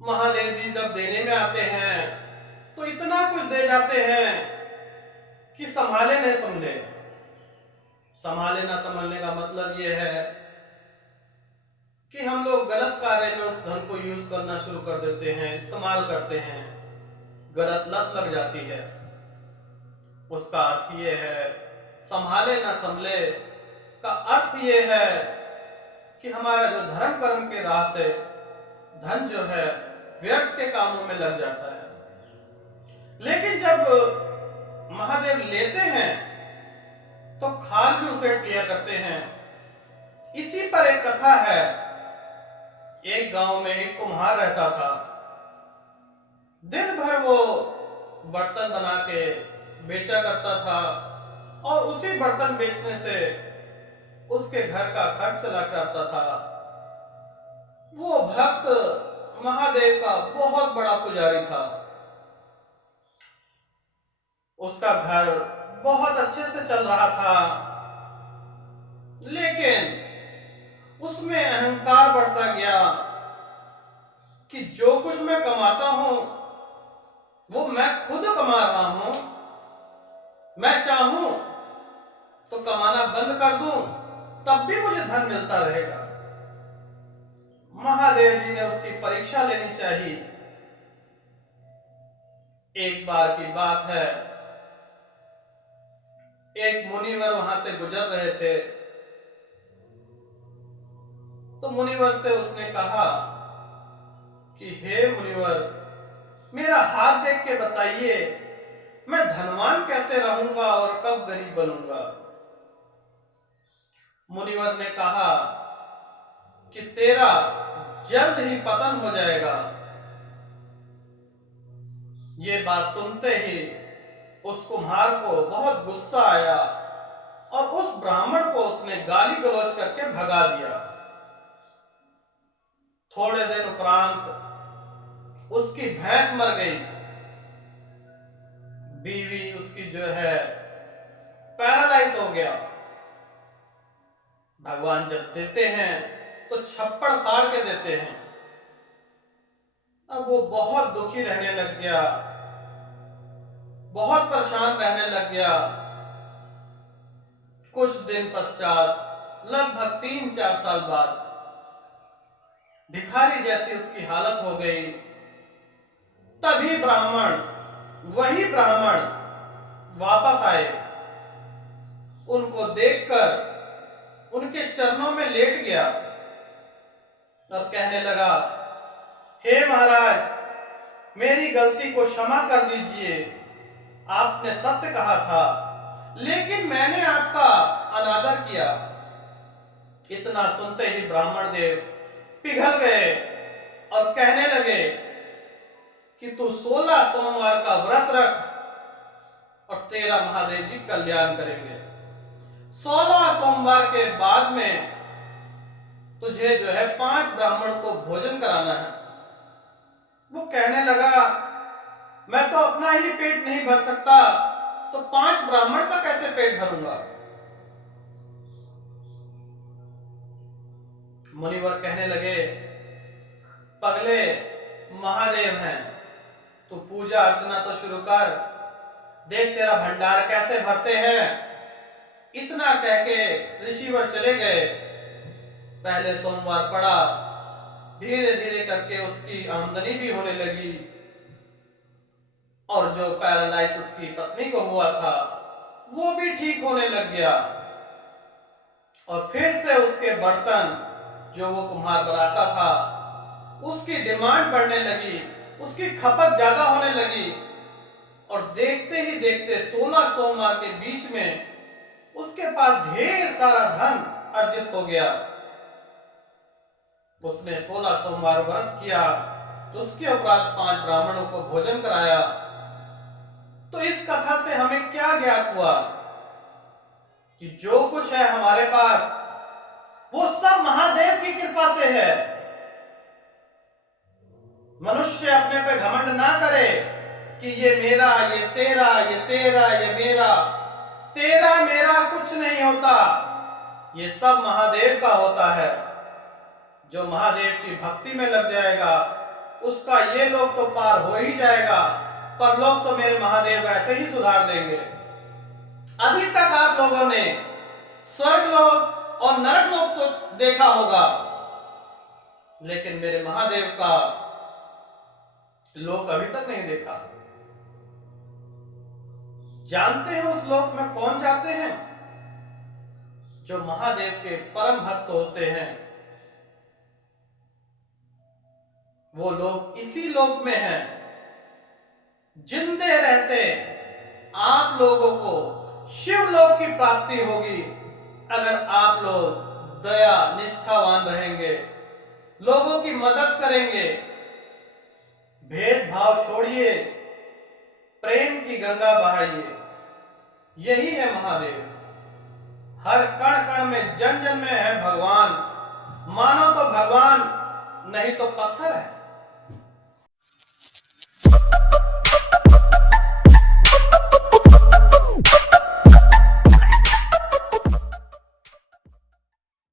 महादेव जी जब देने में आते हैं तो इतना कुछ दे जाते हैं कि संभाले नहीं समझे। संभाले ना संभालने का मतलब यह है कि हम लोग गलत कार्य में उस धन को यूज करना शुरू कर देते हैं, इस्तेमाल करते हैं, गलत लत लग जाती है। उसका अर्थ ये है, संभाले ना संभले का अर्थ ये है कि हमारा जो धर्म कर्म के राह से धन जो है व्यर्थ के कामों में लग जाता है। लेकिन जब महादेव लेते हैं तो खाल भी उसेट लिया करते हैं। इसी पर एक कथा है। एक गांव में एक कुम्हार रहता था। दिन भर वो बर्तन बना के बेचा करता था और उसी बर्तन बेचने से उसके घर का खर्च चला करता था। वो भक्त महादेव का बहुत बड़ा पुजारी था। उसका घर बहुत अच्छे से चल रहा था, लेकिन उसमें अहंकार बढ़ता गया कि जो कुछ मैं कमाता हूं वो मैं खुद कमा रहा हूं। मैं चाहूं तो कमाना बंद कर दूं तब भी मुझे धन मिलता रहेगा। महादेव जी ने उसकी परीक्षा लेनी चाहिए। एक बार की बात है, एक मुनिवर वहां से गुजर रहे थे तो मुनिवर से उसने कहा कि हे मुनिवर, मेरा हाथ देख के बताइए मैं धनवान कैसे रहूंगा और कब गरीब बनूंगा। मुनिवर ने कहा कि तेरा जल्द ही पतन हो जाएगा। ये बात सुनते ही उस कुम्हार को बहुत गुस्सा आया और उस ब्राह्मण को उसने गाली गलौज करके भगा दिया। थोड़े दिन उपरांत उसकी भैंस मर गई। बीवी उसकी जो है पैरालाइज हो गया। भगवान जब देते हैं तो छप्पड़ फाड़ के देते हैं। अब वो बहुत दुखी रहने लग गया, बहुत परेशान रहने लग गया। कुछ दिन पश्चात लगभग 3-4 साल बाद भिखारी जैसी उसकी हालत हो गई। तभी वही ब्राह्मण वापस आए। उनको देखकर उनके चरणों में लेट गया और कहने लगा, हे महाराज, मेरी गलती को क्षमा कर दीजिए। आपने सत्य कहा था, लेकिन मैंने आपका अनादर किया। इतना सुनते ही ब्राह्मण देव पिघल गए और कहने लगे कि तू 16 सोमवार का व्रत रख और तेरा महादेव जी कल्याण करेंगे। 16 सोमवार के बाद में तुझे जो है 5 ब्राह्मण को भोजन कराना है। वो कहने लगा, मैं तो अपना ही पेट नहीं भर सकता, तो 5 ब्राह्मण का कैसे पेट भरूंगा। मुनिवर कहने लगे, पगले, महादेव हैं, तू पूजा अर्चना तो शुरू कर, देख तेरा भंडार कैसे भरते हैं। इतना कह के ऋषिवर चले गए। पहले सोमवार पड़ा, धीरे धीरे करके उसकी आमदनी भी होने लगी और जो पैरालाइज उसकी पत्नी को हुआ था वो भी ठीक होने लग गया। और फिर से उसके बर्तन जो वो कुम्हार बनाता था उसकी डिमांड बढ़ने लगी, उसकी खपत ज्यादा होने लगी और देखते ही देखते 16 सोमवार के बीच में उसके पास ढेर सारा धन अर्जित हो गया। उसने 16 सोमवार व्रत किया, उसके उपरांत 5 ब्राह्मणों को भोजन कराया। तो इस कथा से हमें क्या ज्ञात हुआ कि जो कुछ है हमारे पास वो सब महादेव की कृपा से है। मनुष्य अपने पे घमंड ना करे कि ये मेरा, ये तेरा, ये तेरा, ये मेरा। तेरा मेरा कुछ नहीं होता, ये सब महादेव का होता है। जो महादेव की भक्ति में लग जाएगा उसका ये लोग तो पार हो ही जाएगा, पर लोग तो मेरे महादेव ऐसे ही सुधार देंगे। अभी तक आप लोगों ने स्वर्ग लोक और नरक लोक देखा होगा, लेकिन मेरे महादेव का लोक अभी तक नहीं देखा। जानते हैं उस लोक में कौन जाते हैं? जो महादेव के परम भक्त होते हैं, वो लोग इसी लोक में हैं। जिंदे रहते आप लोगों को शिवलोक की प्राप्ति होगी अगर आप लोग दया निष्ठावान रहेंगे, लोगों की मदद करेंगे, भेदभाव छोड़िए, प्रेम की गंगा बहाइए। यही है महादेव। हर कण कण में, जन जन में है भगवान। मानो तो भगवान, नहीं तो पत्थर है।